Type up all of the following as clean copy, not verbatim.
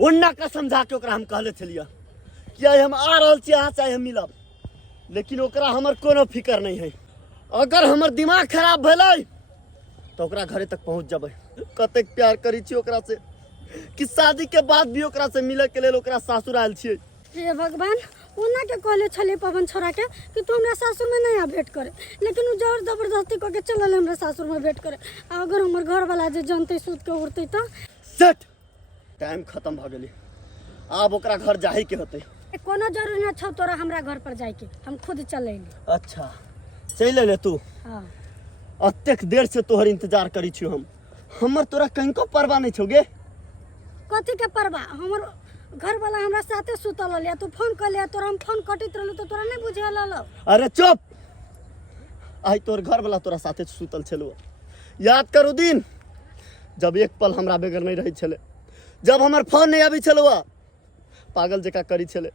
ओन्ना का समझा के ओकरा हम कहले छलिए कि आइ हम आ रहल छी अहाँ चाहे हम मिलब, लेकिन ओकरा हमर कोनो फिकर नहीं है। अगर हमर दिमाग खराब भेलै तो ओकरा घरे तक पहुँच जबै। कतेक प्यार करी छी ओकरा से कि शादी के बाद भी ओकरा से मिले के लेल ओकरा सासुर आयल छियै। हे भगवान, ओना के कहले छले पवन छोरा के कि तू हमरा सासुर में नहीं आ भेंट करे, लेकिन उ जोर जबरदस्ती क के चलल हमरा सासुर में भेंट करे। अगर हमर घर वाला जे जानते सूत के उड़ते त सेट टाइम खत्म भ गेलै, अब ओकरा घर जाही के होते। कोनो जरूरी न छौ तोरा हमरा घर पर जाय के, हम खुद चले। अच्छा चल ले तू। हां अतेक देर से तोहर इंतजार करी छी हम, हमर तोरा कहीं परवाह नहीं छौ गे। कथी के परवाह, हमर घर वाला हमरा साथे सुतल लिया, तू फोन कर लिया, तोरा हम फोन कटित रहलो तो तोरा नहीं बुझेल ल। अरे चुप, आई तोर घर वाला तोरा साथे सुतल छलो। याद करू दिन जब एक पल हमरा बगैर नहीं रही छले, जब हमर फोन नहीं आबी छलो, पागल जका करी छले।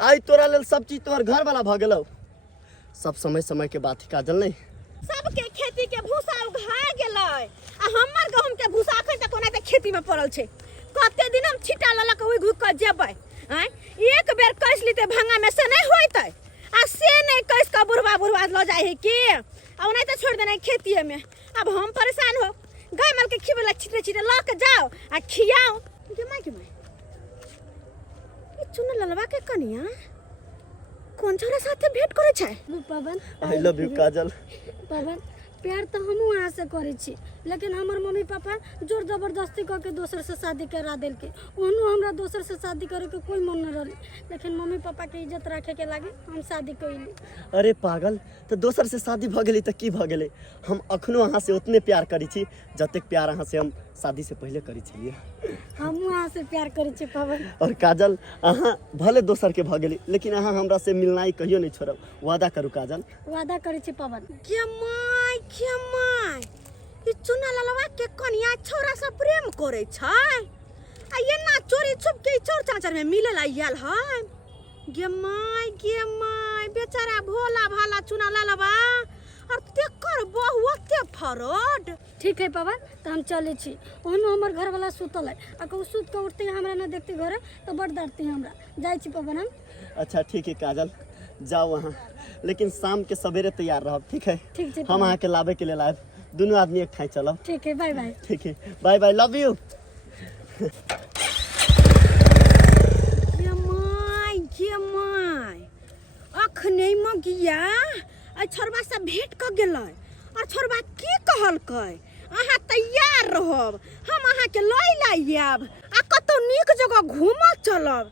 आई तोरा लेल सब चीज तोहर घर वाला भ गेलौ। सब समय समय के बात ही काजल नहीं। सबके खेती के भूसा उघा गेलै आ हमर गहूम के भूसा अखन तक ओना खेती में पड़ल छै। कते दिन हम छिटा ललक ओइ घुक के जेबै, हैं एक बेर कस लीते भांगा में से नहीं होइतै आ से नहीं कस के बुढ़वा बुढ़वा ल जाय है की आ ओना त छोड़ देना खेती में। अब हम परेशान हो गाय माल के खिबेला छिटे छिटे ल के जाओ आ खियाओ के माय ई चुन ललवा के कनिया कौन छोरा साथे भेंट करे छै। पवन आई लव यू काजल। पवन प्यार तो हम वहाँ से करे छी, लेकिन हमर मम्मी पापा जोर जबरदस्ती करके दोसर से शादी करा देल के। ओहनो हमरा दोसर से शादी करे के कोई मन न रहले, लेकिन मम्मी पापा के इज्जत रखे के लागे हम शादी कइली। अरे पागल, तो दोसर से शादी भ गेलै त की भ गेलै। हम अखनो अहाँ से उतने प्यार करी छी जतेक प्यार अहाँ से हम शादी से पहले करी छलिए। हम वहाँ से प्यार करे छी पवन। और काजल अहाँ भले दोसर के भ गेली, लेकिन अहाँ हमरा से मिलना ही कहियो नहीं छोड़ब। वादा करू काजल। वादा करे छी पवन। के माय ई चुना ललवा के कनिया छोरा से प्रेम करे छै आ ये ना चोरी छुप के चोर चाचर में मिले ला आयल है। गे माय बेचारा भोला भाला चुना ललवा और तेकर बहु के फरड। ठीक है पवन, तो हम चले छी। ओहनो हमर घर वाला सुतल है, आ कहू सुत के उठते हमरा न देखते घरे तो बड़ डरती हमरा। जाय छी पवन हम। अच्छा ठीक है काजल, जाओ वहाँ, लेकिन शाम के सवेरे तैयार रहब। ठीक है? ठीक है हम अहाँ के लाबे के लिए लायब। दोनों आदमी एक ठाई चलब। ठीक है, बाय बाय। ठीक है, बाय बाय, लव यू। के माय अखने मगिया आ छोरबा से भेंट क गेलै और छोरबा की कहलकै अहाँ तैयार रहब, हम अहाँ के लय लायब आ कतौ नीक जगह घूमऽ चलब।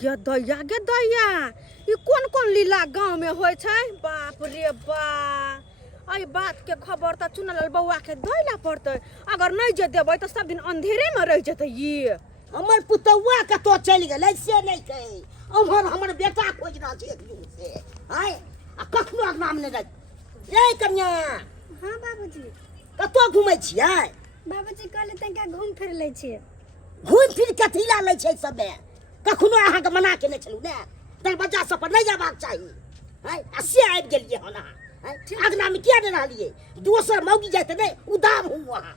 गे दैया ई कोन कोन लीला गांव में होय छै। बाप रे बा, आई बात के खबर त चुनल बउआ के दैला पड़तै। अगर नहीं जे देबै त सब दिन अंधेरे में रह जेतै। ये हमर पुतौआ कतो चल गेलै से नहीं कहे। उम्हर हमर बेटा खोजना छै एक दिन से, हाय आ कखनो नाम नहीं रख। ए कन्या, हाँ बाबूजी। कतो घुमै छियै? बाबूजी कहले तनिका घूम फिर ले छियै। घुम फिर कथी ला लै छै सबे? कखनो अहाँ के मना केने छलु ने दरवाजा सब पर नहीं जाबाक चाही। हाय आ से आबि गेलियै हन अहाँ। अगना में किया दे रहलियै? दोसर मौगी जाते नहीं उदाम हूँ वहाँ।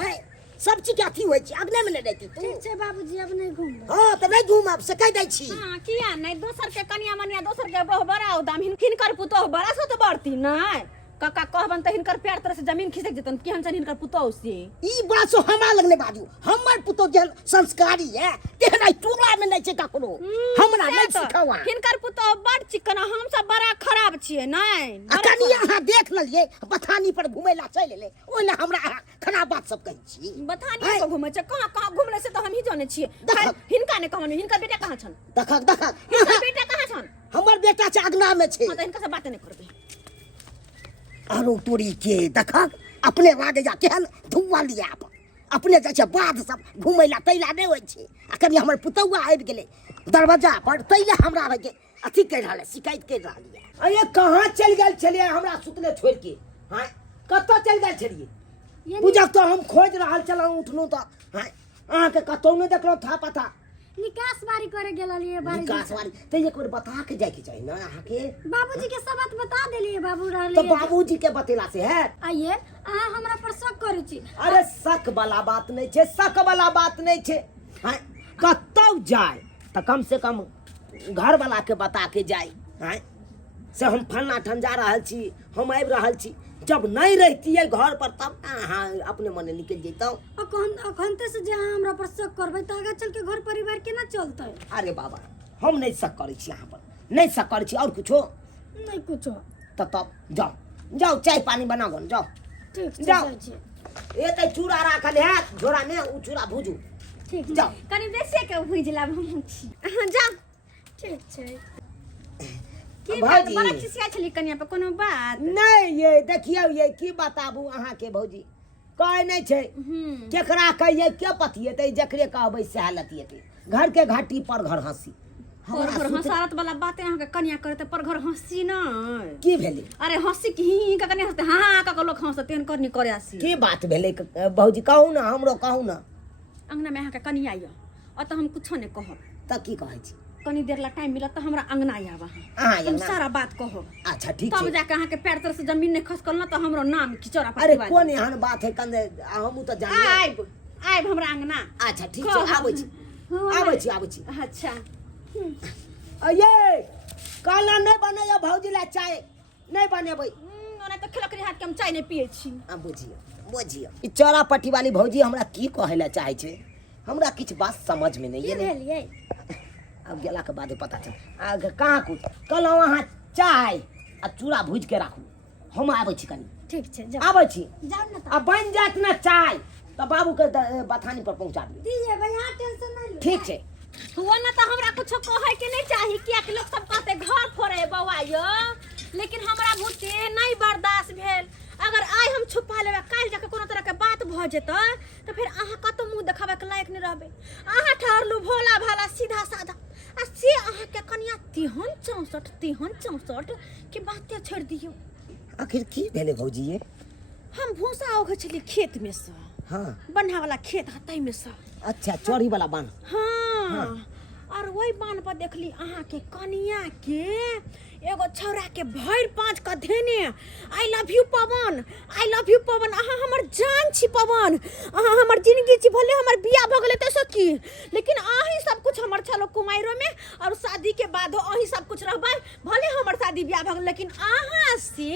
हाय सब चीज के अथी होइ छै, अगने में नहीं रहती तू। ठीक छै बाबूजी, अब नहीं घूम। हाँ तो नहीं घूमब से कह दै छी। हां किया नहीं दोसर के कनिया मनिया दोसर के बहु बड़ा उदाम हिनकर पुतोह बड़ा सो तो बढ़ती नहीं। काका कहबन त हिनकर पैर तरह से जमीन खिसक जेतन केहन छन हिनकर पुतोह से। ई बात सो हमरा लगने बाजू। हमर पुतो जेहन संस्कारी है तेहन आई टूला में नहीं छै ककरो। हमरा नहीं सिखावा। हिनकर पुतोह बड़ चिकन, हम सब बड़ा खराब छियै नहीं। कनी अहाँ देख ललिए बथानी पर घुमै ला चल एले, ओइ ला हमरा अहाँ खराब बात सब कहै छी। बथानी को घुमै छै, कहां घुमले से तो हम ही जाने छियै। हिनका ने कहन हिनकर बेटा कहां छन? देखक हिनकर बेटा कहां छन? हमर बेटा छै अगना में छै। हां त हिनका से बात नहीं करबे। आरो तोरी के देखक अपने लागे जा केहन धुआं लिया अपने जाइ छै बाध सब घुमै ला तैला नहीं होइ छै। आ कनी हमर पुतौआ आबि गेलै दरवाजा पर तैला हमरा भाई के अथी कह रहले शिकायत कर रहलिए। अरे कहां चल गेल छलिए हमरा सुतले छोड़ के? हां कतौ चल गेल छलिए? बुझा तो हम खोज रहल छलौ उठलौ त हां अहाँ के कतौ नहीं देखलौ था पता। निकास बारी करे गेलिए बारी। निकास बारी त एक बार बता के जाय के चाहिए ना अहाँ के। बाबूजी के सब बात बता देलिए बाबू रहले। तो बाबूजी के बतेला से है आइए अहाँ हमरा पर शक करै छी। अरे शक वाला बात नहीं छे, शक वाला बात नहीं छे। हां कतौ जाए तो कम से कम घर वाला के बता के जाए हैं से हम फलना ठन जा रहल छी, हम आबि रहल छी। जब नहीं रहती है घर पर तब हाँ अपने मने निकल जैतौ। अखनते से जे अहाँ हमरा पर शक करबै त आगे चल के घर परिवार केना चलतै? अरे बाबा हम नहीं शक करै छी यहाँ पर, नहीं शक करै छी। और कुछो नहीं कुछो। तब जाओ जाओ चाय पानी बना गन जाओ। ठीक छै जाओ। जाइ छी। ए त चूड़ा राखल है झोरा में, उ चूड़ा भूजू। ठीक जाओ। कनी बेसे के भुज लाब हम छी। जाओ। ठीक छै। की बात भाजी। बड़ा खिसिया छली कनिया पे कोनो बात? नहीं ये देखियो ये की बताबू अहाँ के भौजी कहे नहीं छे केकरा कहिए के पतिएते जकरे कहबै सह लतिएते। घर के घाटी पर घर हंसी पर घर हंसारत वाला बातें अहाँ के कनिया करते पर घर हंसी न की भेले? अरे हंसी की ही का कनिया हंसते हां का लोग हंसते हन करनी करे आसी। की बात भेले भौजी कहू ना, हमरो कहू ना। अंगना में अहाँ के कनिया आइयो अ त हम कुछो नहीं कहब। त की कहै छी? कनी देर ला टाइम मिलत त हमरा अंगना आवा हाँ, तुम अंगना। सारा बात कहो। अच्छा ठीक तब है। जाके अहाँ के पैर तर से जमीन ने खसकल न त हमरो नाम किचोरा अरे पटवा। कौन एहन बात है कंदे हमू तो जानिए। आइब हमरा अंगना। अच्छा ठीक छै आबै छी आबै छी। अच्छा अये काला नहीं बने भौजी ला चाय नहीं बनेबै। ओने त खलकरी हाथ के हम चाय नहीं पिए छी। बुझियो ई चौरा पट्टी वाली भौजी हमरा की कहे ला चाहे छे, हमरा किछ बात समझ में नहीं की है। भेलियै? अब गेला के बाद पता चल आगे कहाँ कुछ कहलौ अहाँ चाय आ चूड़ा भूज के राखू, हम आबै छी कनी। ठीक छै जाओ। आबै छी जाओ न त। आ बन जात ना चाय तो बाबू के बथानी पर पहुंचा दियो। दीजिए भाई हां टेंशन नहीं लो। ठीक छै। हुआ ना त हमरा कुछ कहे के नहीं चाही किया कि लोग सब कहते घर फोड़े बौआ यो, लेकिन हमरा भूते नहीं बर्दाश्त भेल। अगर आइ हम छुपा लेबे काल जाके कोनो तरह के बात भ जेतै त फिर अहाँ कतो मुंह देखावे के लायक नहीं रहबे। अहाँ ठहरलू भोला भाला सीधा साधा आ से अहाँ के कनिया तिहन 64 के बातें छोड़ दियो। आखिर की भेले भौजी ये? हम भूसा ओघे छली खेत में से, हाँ बन्हा वाला खेत हतै में से। अच्छा चोरी वाला बान। हाँ और वही बान पर देखली अहाँ के कनिया के एगो छौरा के भैर 5 का धेने I love you Pawan, I love you Pawan, अहाँ हमर जान छी पवन, अहाँ हमर जिंदगी छी। भले हमर बियाह भ गेलै त की, लेकिन अहीं सब कुछ हमर छलो कुमाइरो में और शादी के बाद अहीं सब कुछ रहबै। भले हमर शादी बियाह भ गेल लेकिन अहाँ से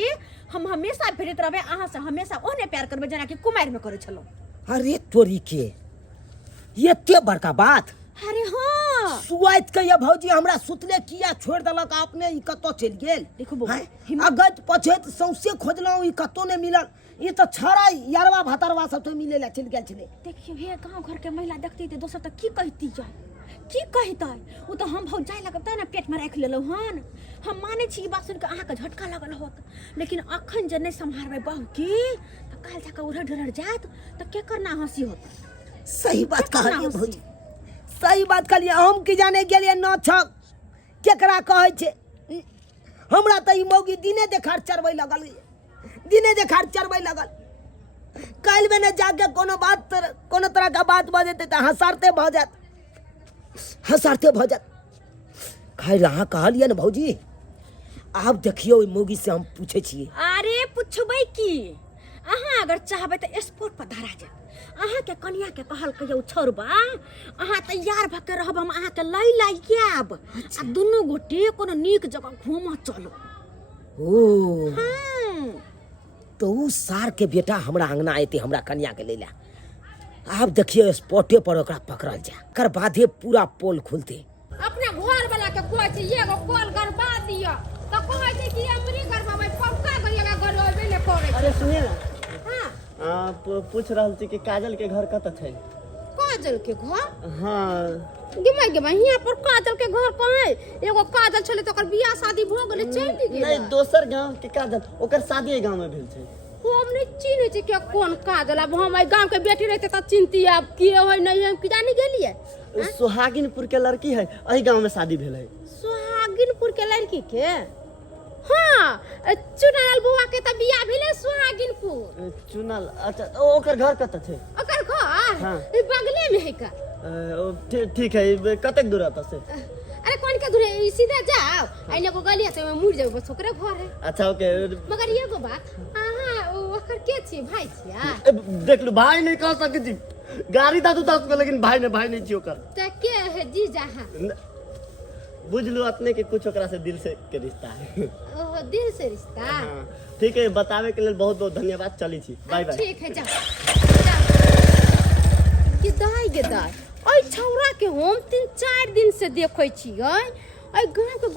हम हमेशा भिड़त रहबै, अहाँ से हमेशा ओहने प्यार करबै जेना कि कुमाइर में करे छलो। अरे तोरी के ये ते बड़का बात। अरे हाँ सुआइत के ये भौजी हमरा सुतले किया छोड़ देलक, अपने ई कतो चल गेल। देखो बहू, हैं? अगज पछेत सौसे खोजलौ ई कतो ने मिलल। ई तो छड़ा यारवा भातरवा सब तो मिले ला चल गेल छले। देखियो हे गांव घर के महिला देखती ते दोसर तक की कहती जाय, की कहतै? उ तो हम भौ जाय लगतै ना पेट में राख लेलौ हन। हम माने छी ई बात सुन के अहाँ के झटका लगल होत, लेकिन अखन जे नहीं संभारबै बहू की त काल जाके उधर ढलर जात त के करना हंसी होत। सही बात कहलिए भौजी, सही बात कहलिए। हम की जाने गेलिए न छक केकरा कहै छे। हमरा त ई मौगी दिने देखार चरबै लगल, दिने देखार चरबै लगल। काल में न जाके कोनो बात कोनो तरह का बात भ जेते त हंसारते भ जात, हंसारते भ जात। खाइ रहा कहलिए न भौजी। आप देखियो ई मौगी से हम पूछे छिए। अरे पुछबै की, अहाँ अगर चाहबै त स्पोर्ट पर धरा जात। अहाँ के कनिया के कहल कहियो छोड़बा, अहाँ तैयार भ के रहब, हम अहाँ के लै आब आ दुनू गोटे कोनो नीक जगह घूम चलो। ओ हाँ तो उ सार के बेटा हमरा अंगना आते हमरा कन्या के लेला। आप देखिए स्पॉटे पर ओकरा पकड़ल जा, कर बादे पूरा पोल खुलते। अपने घर वाला के कोई चीज एगो कॉल करवा दिया तो कहै छै कि हमरी करवाबै पक्का कहिएगा करवाबै ले पड़ै छै। अरे सुनिए ना, हां पूछ रहल छी कि काजल के घर कत छै? काजल के घर? हाँ गिमाई यहाँ पर काजल के घर कहाँ है? एगो काजल छले तो ओकर बियाह शादी भ गेलै चलि गेलै। नहीं दोसर गांव के काजल, ओकर शादी गांव में भेल छै। हम नहीं चिन्है छी के कोन काजल। अब हम आई गांव के बेटी रहते त चिन्हती, अब के होय नहीं हम की जानी गेलिए। सुहागिनपुर के लड़की है, अही गांव में शादी भेल है। सुहागिनपुर के लड़की के? हाँ चुनाल बुआ के त बियाह भेलै सुहागिनपुर। चुनल? अच्छा ओकर घर कत छै? ओकर घर हाँ। बगले में है का? ठीक है, कतक दूर आता से? अरे कौन के दूर है, सीधा जाओ आइने को गली है तो मुड़ जाओ, बस ओकरे घर है। अच्छा ओके। मगर ये गो बात, हां ओकर के छी भाई छिया? देख लो भाई नहीं कह सके छी। गाड़ी दादू दादू को, लेकिन भाई नहीं जियो कर। तो के है जीजा हाँ बुझ लो अपने के कुछ ओकरा से दिल से के रिश्ता है। ओहो दिल से रिश्ता हाँ, ठीक है, बतावे के लिए बहुत बहुत धन्यवाद। चली छी, बाय बाय। ठीक है जा गेदाय ओइ छौरा के हम 3-4 दिन से देखै छियै। ओइ गांव के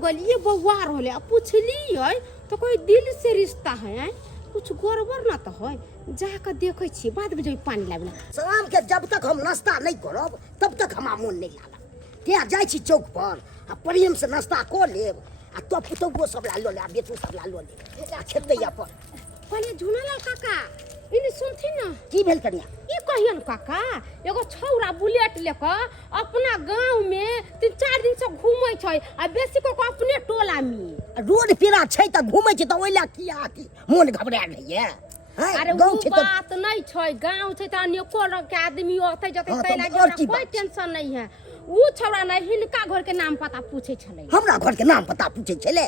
गलिए बौआर होले आ पूछलियै तो कोई दिल से रिश्ता है, कुछ गड़बड़ ना तो है। जाके देखै छी, बाद में जब पानी लाबना शाम के जब तक हम नाश्ता नहीं करब तब तक हमारा मन नहीं लागल। क्या जाय छी चौक पर आ प्रेम से नाश्ता कर लेब आ तब पुतौगो सब ला लो ले, बेटू सब ला लो ले, एकरा खेतै अपन। पहले झुनालाल काका इने सुनथि न की भेल कनिया? ई कहियन काका एगो छौरा बुलेट लेकर अपना गांव में 3-4 दिन से घूमै छै आ बेसी को अपने टोला में। रोड पेरा छै त घूमै छै त ओइला किया की मन घबरा रहिए? अरे वो बात नहीं छै, गांव छै त अनेको रंग के आदमी ओतै जतै तै लागे कोई टेंशन नहीं है। ऊ छौरा नहीं हिनका घर के नाम पता पूछे छलै। हमरा घर के नाम पता पूछे छले?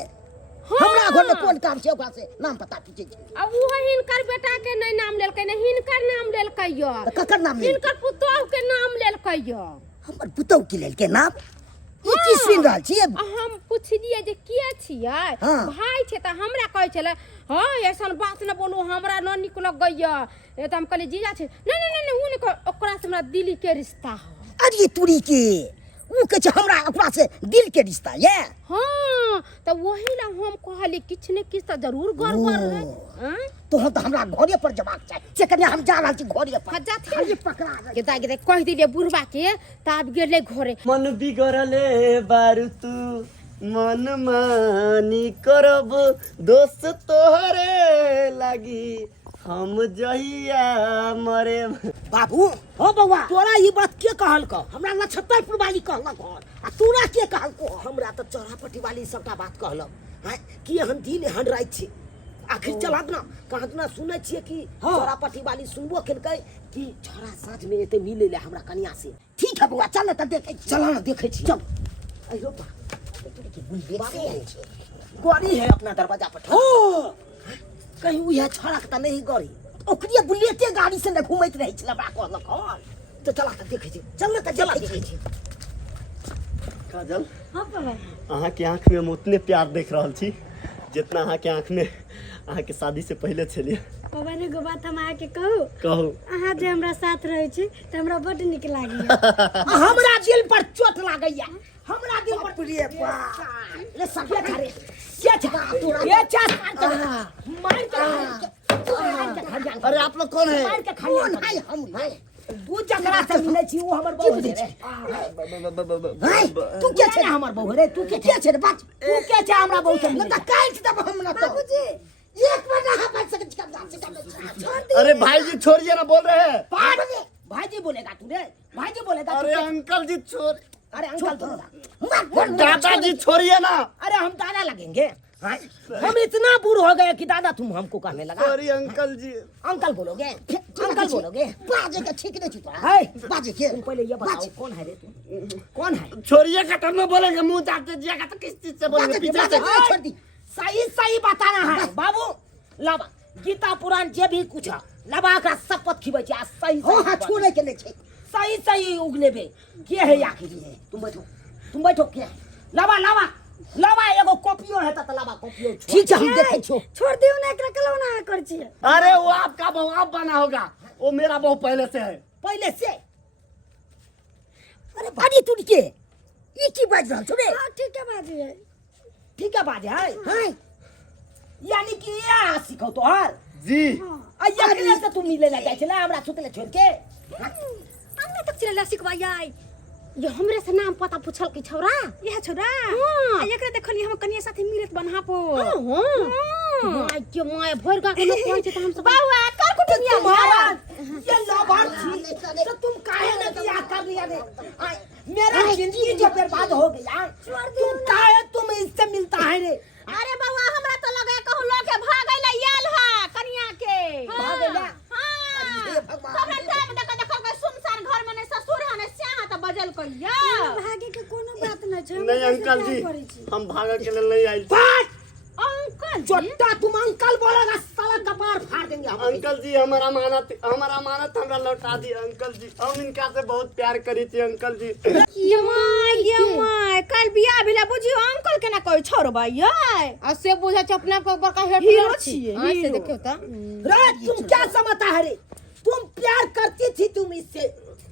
हमरा घर में कोन काम छै ओकरा से नाम पता पूछे छै? अब वो हिनकर बेटा के नहीं नाम लेलकै, नहीं हिनकर नाम लेलकै यो। त ककर नाम लेल? हिनकर पुतौह के नाम लेलकै यो। हमर पुतौह के लेल के नाम? ई की सुन रहल छियै? हम पूछलिए जे के छियै, भाई छै त हमरा कहै छले हां ऐसन बात न बोलू, हमरा न निक लगैया। ए त हम कहली जीजा छै नहीं उनका ओकरा से हमरा दिल के रिश्ता है। अरे तुरी के ऊ के छै हमरा ओकरा से दिल के रिश्ता ये? हां त वही ला हम कहली किछ ने किछ त जरूर गड़बड़ है। हां तो हम तो हमरा घरे पर जबाक चाही से कने हम जा रहल छी घरे पर। जाथे खाली पकड़ा गए गेदा कह दिले बुढ़बा के ताब गेले घरे। मन बिगड़ले बारू तू मन मानी करब दोस्त तोहरे लागी हम जहिया मरे। बाबू हो बउआ तोरा ई बात के कहल क? हमरा नक्षत्रपुर वाली कहलक हन आ तोरा के कहल को? हमरा त चौरापट्टी वाली सबटा बात कहलक है कि हम दिन हन रात छी। आखिर चलत ना कहत ना सुनै छियै कि चौरापट्टी वाली सुनबो केलकै कि छोरा साँझ में एते मिले ले हमरा कनिया से। ठीक है बउआ चल त देखे छी। चल ना देखे छी चल। अयो बा की बुलबे से गाड़ी है अपना दरवाजा पर। हो कहीं उहे छोरा के त नहीं गड़ी ओकरिया बुलेटे गाड़ी से न घुमैत रहै छला बा कहलक हन। तो चला त देखे छी, चल न त चला देखे छी। काजल हाँ बाबा अहाँ के आँख में हम उतने प्यार देख रहल छी जितना अहाँ के आँख में अहाँ के शादी से पहले छलिए। बाबा ने गो बात हम आके कहू कहू। अहाँ जे हमरा साथ रहै छी त हमरा बड नीक लागैया। हमरा दिल पर चोट लागैया, हमरा दिल पर प्रिय बा ले सके करे क्या छका तोरा ये चार मार के। अरे आप लोग कौन है? मार के कौन है? हम है तू जकरा से मिलै छी वो हमर बहू रे। तू के छै हमर बहू रे? तू के छै रे बात? तू के छै हमरा बहू से मिलै? त काल छी तब हम ना तो बाबूजी एक बार ना बात से छोड़ दे। अरे भाई जी छोड़िए ना, बोल रहे हैं। भाईजी बोलेगा तू रे, भाईजी बोलेगा। अरे अंकल जी छोड़। अरे अंकल तो दादाजी छोड़िए ना। अरे हम दादा लगेंगे? हम इतना बूढ़ हो गए कि दादा तुम हमको कहने लगा। अरे अंकल जी। अंकल बोलोगे? अंकल बोलोगे? बाजे के ठीक नहीं चिता है बाजे के। तुम पहले ये बताओ कौन है रे तू? कौन है? छोड़िए खत्म में बोलेंगे, मुंह चाटते जिएगा तो किस चीज से बोलेंगे? पीछे से छोड़ दी। सही सही बताना है बाबू। लावा गीता पुराण जे भी कुछ है लावा का शपथ खिबै छै। सही हो हां छोड़े के ले छै सही सही उगले बे के है आखिर है? तुम बैठो के लावा लावा लावा एगो कॉपियो है त लावा कॉपियो। ठीक है हम देखे छो। छोड़ दियो ना एकरा कलवा ना कर छी। अरे वो आपका बहू आप बना होगा, वो मेरा बहू पहले से है। पहले से? अरे बाजी तू के ई की बाज रहल छ रे? हां ठीक है बाजी है। ठीक है बाजे है हां यानी कि या सिखौ तो हर जी। अय्या के से तू मिले ना जाय छला हमरा सुतले छोड़ के? हमने तक चला सिखवाया ये हमरे से नाम पता पूछल की छौरा यह छोरा हां एकरा देखली हम कनिया साथे मिलत बनहा पो। हां माय के माय भरगा के लोग कहै छै त हम सब बाबा कर कुटनिया ये लाभार्थी तो तुम काहे न दिया कर लिया रे? मेरा जिंदगी जो बर्बाद हो गया तुम काहे तुम इससे मिलता है रे? अरे बाबा हमरा तो लगे कहू लोग के भागै ला याल है कनिया के भागैला? हां हमरा टाइम देखो के सुनसान घर में ने ससुर है ने स्याह त बजल कहिया। भागे के कोनो बात न छै। नहीं अंकल जी हम भागा के लिए नहीं आई। बात अंकल जोटा तुम अंकल बोलेगा साला कपार फाड़ देंगे हम। अंकल जी हमारा अमानत हमरा लौटा दी अंकल जी। हम इनका से बहुत प्यार करी थी अंकल जी। ये माय कल बियाह भेला बुझियो अंकल केना कहै छोरो भाई आ से बुझा छ अपने को बड़का हीरो छिए, हां से हीरो। देखियो त रे तुम क्या समझता है रे? तुम प्यार करती थी तुम इससे,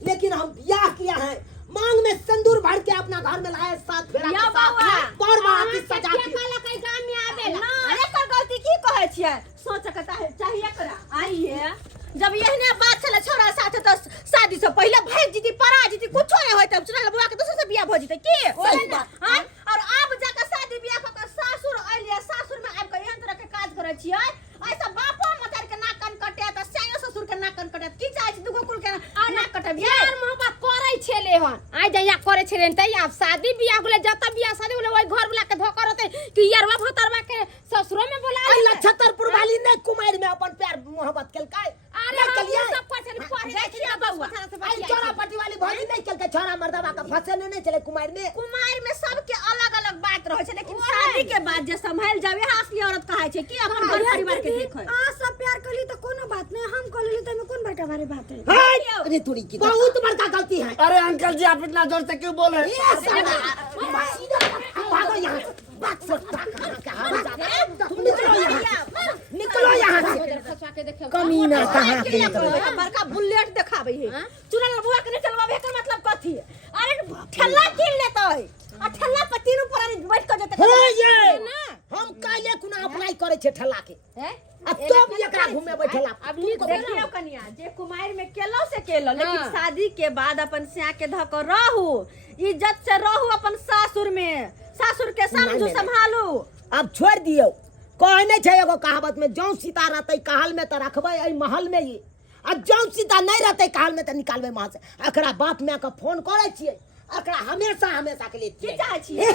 लेकिन हम ब्याह किया है, मांग में सिंदूर भर के अपना घर में लाए, साथ फेरा या के बाबा, साथ और बड़ा की सजा की। काला कई गांव में आवेला ना एकर गलती की कहै छियै? सोच सकता है चाहिए करा आइए जब एहने बात चले छोरा साथे तो शादी से पहले भाग जीती परा जीती कुछ नहीं होय तब चुनाव बुआ के दूसरे से बियाह भ जीते की सही बात। हां और अब जाके शादी बियाह क के सासुर आइलिए, सासुर में आब के एहन तरह के काज करे छियै, ऐसा बापो मतार के नाक कान कटे त सायो ससुर के नाक कान कटे की चाहे छी दुगो कुल के नाक कटब यार मोहब्बत करे छले हन आ जइया करे छले त अब शादी बियाह होले जत बियाह शादी होले ओइ घर वाला के धोकर होते कि यारवा भतरवा के ससुरो में बोला अल्लाह छतरपुर वाली ने कुमार में अपन प्यार मोहब्बत केलकै। अरे हम सब पछन पढ़े देखिया बउआ आई छोरा पट्टी वाली भौजी नहीं केलकै, छोरा मर्दवा का फंसे नहीं चले कुमार में। कुमार में सबके अलग-अलग बात रहे छै, लेकिन शादी के बाद जे संभाल जावे हासली औरत कहे छै कि अपन घर परिवार के देखे। आ सब प्यार कली तो कोनो बात नहीं, हम कर लेली तो कोन बड़का भारी बात है। हाय अरे तोरी की बहुत बड़का गलती है। अरे अंकल जी आप इतना जोर से क्यों बोल रहे हैं? ये साला भागो यहाँ से, बात सुन कहाँ के हाल जाता। तुम निकलो यहाँ से, निकलो यहाँ से। खसवा के देखियो कमीना कहाँ के निकलो। बड़का बुलेट देखाबै है चुनल बुआ के नहीं चलवाबे एकर मतलब कथी है? अरे ठेला कीन लेतै आ ठेला पर तीन ऊपर बैठ के जेतै हो ये हम काले कुना अप्लाई करे छे ठेला के, हैं अब तो एकरा घूमे बैठला। अब देखियो कनिया जे कुमार में केलो से केलो, लेकिन हाँ। शादी के बाद अपन स्या के धक रहू, इज्जत से रहू अपन सासुर में, सासुर के समझू नहीं। संभालू। अब छोड़ दियो, कहे नहीं छे एगो कहावत में, जौं सीता रहते कहल में तो रखबे एई महल में ही, आ जौं सीता नहीं रहते कहल में तो निकालबे वहां से। एकरा बाप माय के फोन करे छिए, एकरा हमेशा हमेशा के लिए की चाहे छिए?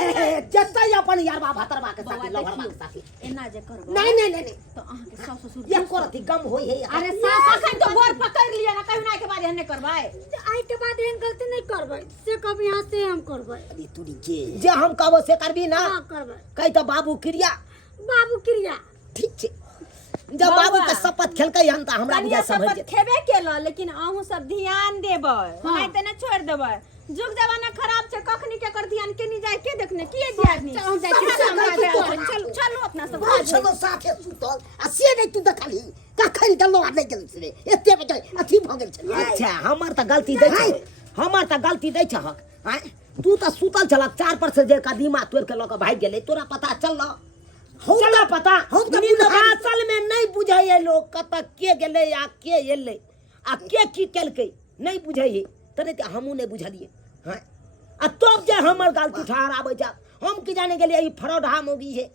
जतै अपन यारबा भतरबा के साथ लवरबा के साथ। एना जे करबो नहीं नहीं नहीं तो अहाँ के सास ससुर ये करती गम होई है। अरे सास अखन तो गोर पकड़ लिया ना, कहिना के बाद एहने करबै। आई के बाद एहन गलती नहीं करबै, से कभी यहाँ से हम करबै। अरे तूरी के जे हम कहबो से करबी ना, हाँ करबै। कहि तो बाबू क्रिया बाबू क्रिया ठीक छे। जब बाबू के शपथ खेलकै हन त हमरा कनिया बुझा समझ शपथ खेबे केलो, लेकिन अहूँ सब ध्यान देबै, नहीं त न छोड़ देबै। जुग जमाना खराब छै, कखनी के कर ध्यान के नहीं जाय के देखने की दियादनी। चल जाय के चलो चलो अपना सब चलो साथे सुतल आ से नहीं तू देखली कखन गेलो आ नहीं गेल से एते बजे अथी भ गेल छल। अच्छा हमर त गलती दै छै, हमर त गलती दै छ। हां तू त सुतल छला, चार पर से जे कदीमा तोड़ के ल के भाग गेले, तोरा पता चलल? चला पता हम त असल में नहीं बुझाइए लोग कत के गेले या के एले आ के की केलकै नहीं बुझाइए, तने त हमहू नहीं बुझलिए। हां आ तब जे हमर गलती ठहराबै छ, हम की जाने गेलिए ई फ्रॉड हा मोगी है,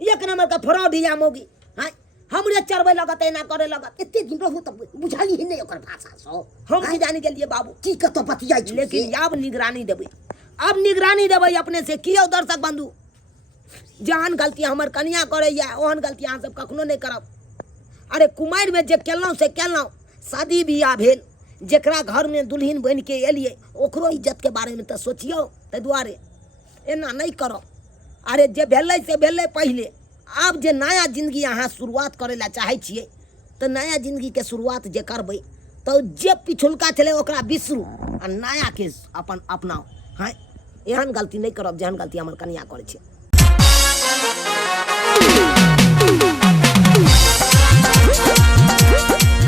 एक नंबर का फ्रॉड या मोगी। हां हमरे चरबै लगत एना करे लगत, एते दिन रहू त बुझाली ही नहीं ओकर भाषा सो। हम की जाने गेलिए बाबू की कत बतियाइ छी, लेकिन अब निगरानी देबै, अब निगरानी देबै अपने से। कियो दर्शक बंधु जहन गलती हमर कनिया करैया ओहन गलती अहाँ सब कखनो नहीं करब। अरे कुमार में जे केलौं से केलौं, शादी बियाह भेल, जेकरा घर में दुल्हन बन के एलिए ओकरो इज्जत के बारे में तो सोचियो, ताहि दुआरे एना नहीं करो। अरे जे भेलै से भेलै पहले, अब जे नया जिंदगी अहाँ शुरुआत करे ला चाहे छिए तो नया जिंदगी के शुरुआत जे करबै तो जे पिछुलका छलै ओकरा बिसरू आ नया के अपन अपनाओ। हाँ एहन गलती नहीं करब जेहन गलती हमर कनिया करे छै।